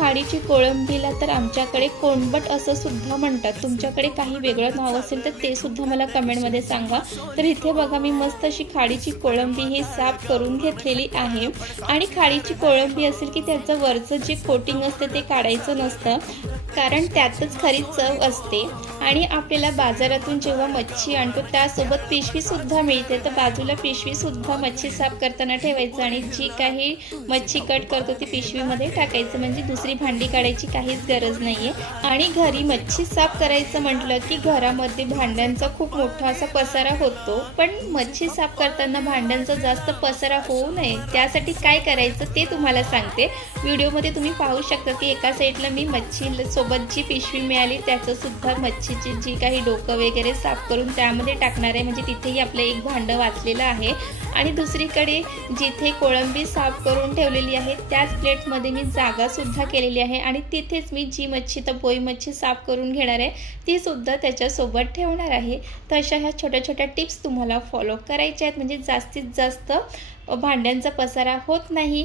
खाडीची कोळंबीला तर आमच्याकडे कोणबट असं सुद्धा म्हणतात। तुमच्याकडे काही वेगळं नाव असेल तर ते सुद्धा मला कमेंटमध्ये सांगा। तर इथे बघा मी मस्त अशी खाडीची कोळंबी ही साफ करून घेतलेली आहे। आणि खाडीची कोळंबी असेल की त्याचं वरचं जे कोटिंग असते ते काढायचं नसतं, कारण त्यातच खरी चव असते। आणि आपल्याला बाजारातून जेव्हा मच्छी आणतो त्यासोबत पिशवीसुद्धा मिळते, तर बाजूला पिशवीसुद्धा मच्छी साफ करताना ठेवायचं आणि जी काही मच्छी कट करतो ती पिशवीमध्ये टाकायचं, म्हणजे दुसरी भांडी काढायची काहीच गरज नाही आहे। आणि घरी मच्छी साफ करायचं म्हटलं की घरामध्ये भांड्यांचा खूप मोठा असा पसारा होतो, पण मच्छी साफ करताना भांड्यांचा जास्त पसारा होऊ नये त्यासाठी काय करायचं ते तुम्हाला सांगते। व्हिडिओमध्ये तुम्ही पाहू शकता की एका साईडला मी मच्छी सोबत जी पिशवी मिळाली त्याचं सुद्धा मच्छीची जी काही डोकं वगैरे साफ करून त्यामध्ये टाकणार आहे, म्हणजे तिथेही आपलं एक भांडं वाचलेलं आहे। आणि दुसरीकडे जिथे कोळंबी साफ करून ठेवलेली आहे त्याच प्लेटमध्ये मी जागासुद्धा केलेली आहे आणि तिथेच मी जी मच्छी तपोई मच्छी साफ करून घेणार आहे ती सुद्धा त्याच्यासोबत ठेवणार आहे। तर अशा ह्या छोट्या छोट्या टिप्स तुम्हाला फॉलो करायच्या आहेत, म्हणजे जास्तीत जास्त भांड्यांचा पसारा होत नाही